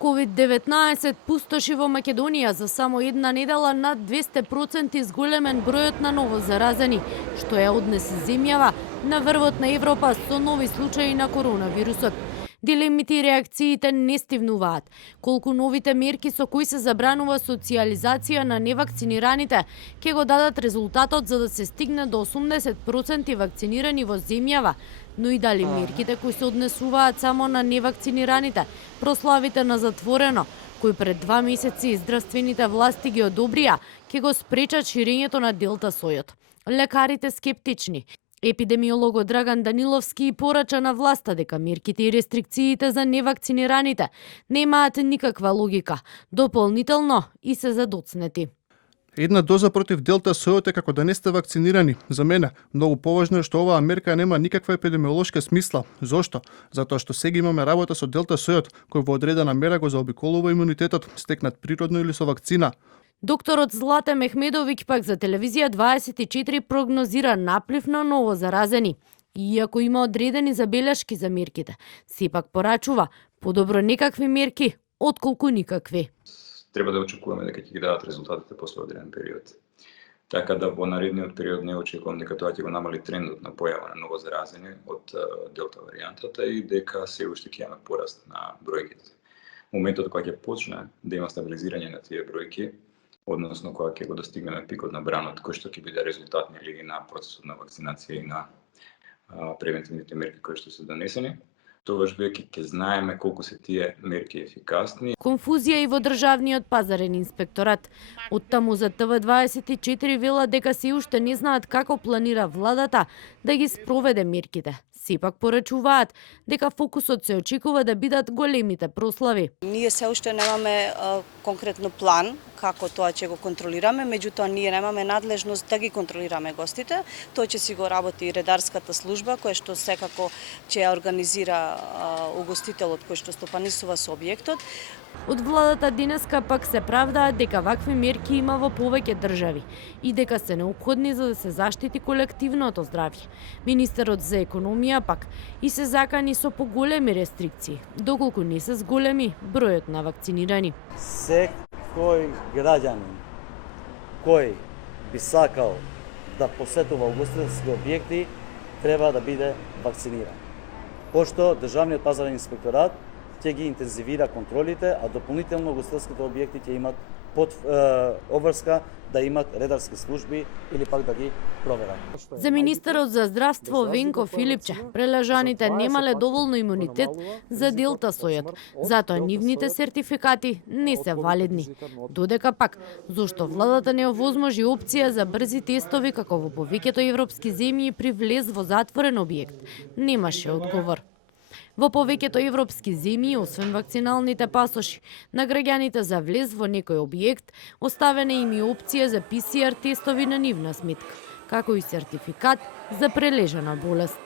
COVID-19 пустоши во Македонија за само една недела над 200% зголемен бројот на ново заразени, што ја однесе земјава на врвот на Европа со нови случаи на коронавирусот. Дилемите и реакциите не стивнуваат. Колку новите мерки со кои се забранува социјализација на невакцинираните ќе го дадат резултатот за да се стигне до 80% вакцинирани во земјава, но и дали мерките кои се однесуваат само на невакцинираните, прославите на затворено, кои пред 2 месеци здравствените власти ги одобрија, ќе го спречат ширењето на делта сојот. Лекарите скептични. Епидемиологот Драган Даниловски порача на власта дека мерките и рестрикциите за невакцинираните немаат никаква логика, дополнително и се задоцнети. Една доза против делта сојот е како да не сте вакцинирани. За мене, многу поважно е што оваа мерка нема никаква епидемиолошка смисла. Зошто? Затоа што сега имаме работа со делта сојот, кој во одредена мера го заобиколува имунитетот, стекнат природно или со вакцина. Докторот Злате Мехмедовиќ пак за телевизија 24 прогнозира наплив на ново заразени. Иако има одредени забелешки за мерките, сепак порачува подобро некакви мерки отколку никакви. Треба да очекуваме дека ќе ги дадат резултатите после одреден период. Така да во наредниот период не очекувам дека тоа ќе го намали трендот на појава на ново заразени од делта варијантата и дека се уште ќе имаме пораст на бројките. Моментот кога ќе почне да има стабилизирање на тие бројки, односно кога ќе го достигнеме пикот на бранот, кој што ќе биде резултат нели на процесот на вакцинација и на превентивните мерки кои што се донесени, тогаш веќе ќе знаеме колку се тие мерки ефикасни. Конфузија и во државниот пазарен инспекторат. Оттаму за ТВ24 вела дека се уште не знаат како планира владата да ги спроведе мерките. Сепак порачуваат дека фокусот се очекува да бидат големите прослави. Ние се уште немаме конкретно план како тоа ќе го контролираме, меѓутоа ние немаме надлежност да ги контролираме гостите. Тоа ќе си го работи и редарската служба, која што секако ќе ја организира угостителот кој што стопанисува со објектот. Од владата денеска пак се правдаат дека вакви мерки има во повеќе држави и дека се неопходни за да се заштити колективното здравје. Министерот за економија пак и се закани со поголеми рестрикции, доколку не се зголеми бројот на вакцинирани. Секој граѓанин кој би сакал да посетува угостителски објекти треба да биде вакциниран. Пошто државниот пазарен инспекторат ќе ги интензивира контролите, а дополнително угостителските објекти ќе имат обврска да имат редарски служби или пак да ги проверат. За министерот за здравство Венко Филипче, прележаните немале доволно имунитет за делта сојот, затоа нивните сертификати не се валидни. Додека пак, зошто владата не овозможи опција за брзи тестови како во повеќето европски земји при влез во затворен објект, немаше одговор. Во повеќето европски земји, освен вакциналните пасоши, на граѓаните за влез во некој објект, оставена им и опција за PCR тестови на нивна сметка, како и сертификат за прележана болест.